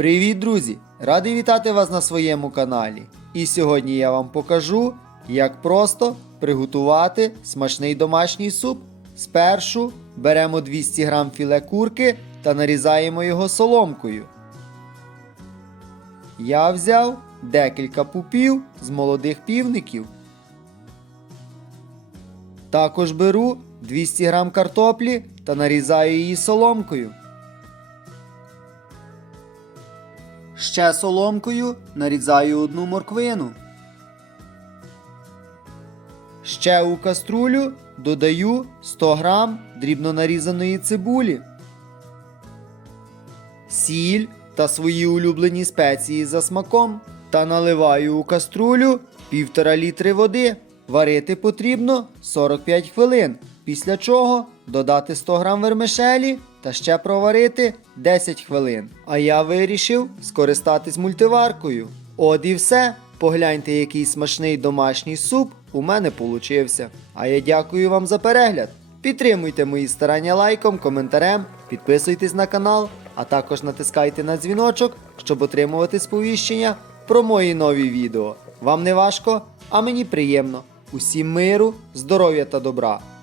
Привіт, друзі! Радий вітати вас на своєму каналі. І сьогодні я вам покажу, як просто приготувати смачний домашній суп. Спершу беремо 200 г філе курки та нарізаємо його соломкою. Я взяв декілька пупів з молодих півників. Також беру 200 г картоплі та нарізаю її соломкою. Ще соломкою нарізаю одну морквину. Ще у каструлю додаю 100 г дрібно нарізаної цибулі, сіль та свої улюблені спеції за смаком. Та наливаю у каструлю 1,5 літри води. Варити потрібно 45 хвилин, після чого додати 100 г вермишелі та ще проварити 10 хвилин. А я вирішив скористатись мультиваркою. От і все. Погляньте, який смачний домашній суп у мене получився. А я дякую вам за перегляд. Підтримуйте мої старання лайком, коментарем, підписуйтесь на канал, а також натискайте на дзвіночок, щоб отримувати сповіщення про мої нові відео. Вам не важко, а мені приємно. Усім миру, здоров'я та добра.